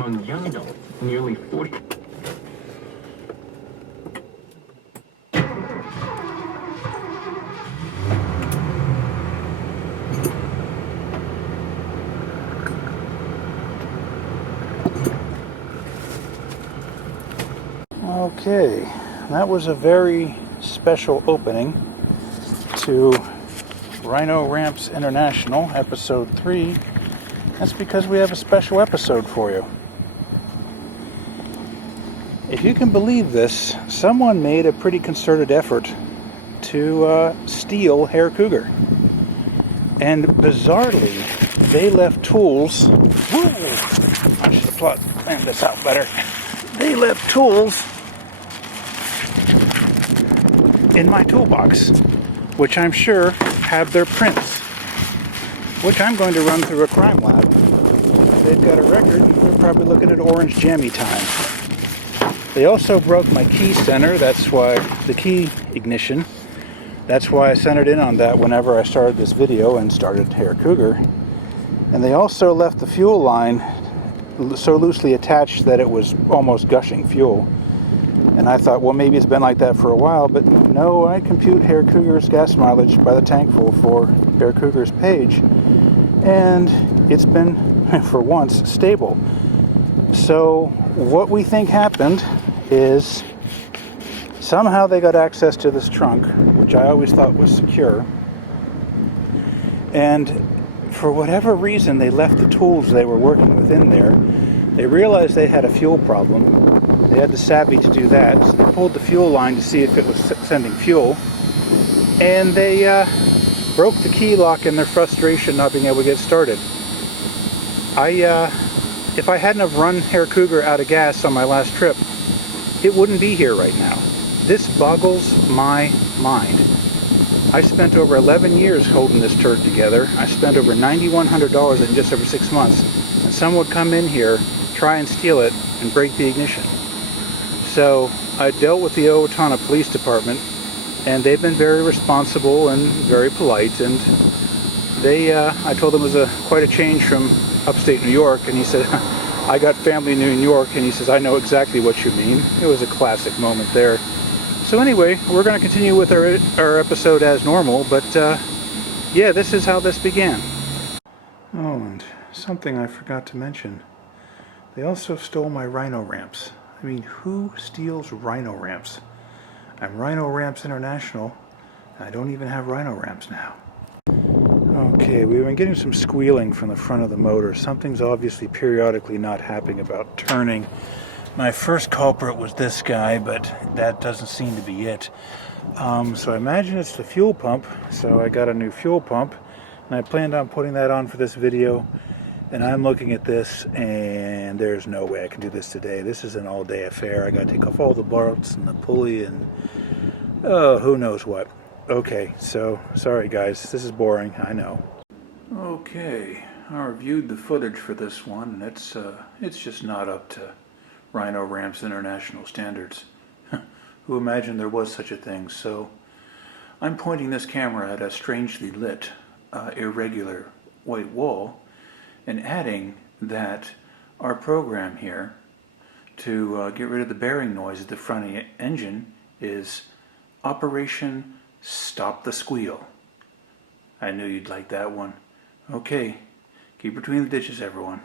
Among young adults, nearly 40. Okay, that was a very special opening to Rhino Ramps International, Episode 3. That's because we have a special episode for you. If you can believe this, someone made a pretty concerted effort to steal Herr Cougar. And bizarrely, they left tools. Whoa! I should plan this out better. They left tools in my toolbox, which I'm sure have their prints, which I'm going to run through a crime lab. If they've got a record, we're probably looking at orange jammy time. They also broke my key center, that's why the key ignition. That's why I centered in on that whenever I started this video and started Herr Cougar. And they also left the fuel line so loosely attached that it was almost gushing fuel. And I thought, well, maybe it's been like that for a while, but no, I compute Herr Cougar's gas mileage by the tankful for Herr Cougar's page, and it's been, for once, stable. So what we think happened is somehow they got access to this trunk, which I always thought was secure, and for whatever reason they left the tools they were working with in there. They realized they had a fuel problem. They had the savvy to do that. So they pulled the fuel line to see if it was sending fuel, and they broke the key lock in their frustration not being able to get started. If I hadn't have run Herr Cougar out of gas on my last trip, it wouldn't be here right now. This boggles my mind. I spent over 11 years holding this turd together. I spent over $9,100 in just over 6 months, and someone would come in here, try and steal it, and break the ignition. So I dealt with the Owatonna Police Department, and they've been very responsible and very polite, and I told them it was quite a change from upstate New York, and he said, I got family in New York, and he says, I know exactly what you mean. It was a classic moment there. So anyway, we're going to continue with our episode as normal, but yeah, this is how this began. Oh, and something I forgot to mention. They also stole my Rhino ramps. I mean, who steals Rhino ramps? I'm Rhino Ramps International, and I don't even have Rhino ramps now. Okay, we've been getting some squealing from the front of the motor. Something's obviously periodically not happening about turning. My first culprit was this guy, but that doesn't seem to be it. So I imagine it's the fuel pump, so I got a new fuel pump, and I planned on putting that on for this video. And I'm looking at this, and there's no way I can do this today. This is an all-day affair. I got to take off all the bolts and the pulley and who knows what. Okay, so sorry guys, this is boring, I know. Okay, I reviewed the footage for this one, and it's just not up to Rhino Ramps International standards. Who imagined there was such a thing? So I'm pointing this camera at a strangely lit, irregular white wall, and adding that our program here to get rid of the bearing noise at the front of the engine is Operation Stop the Squeal. I knew you'd like that one. Okay, keep between the ditches, everyone.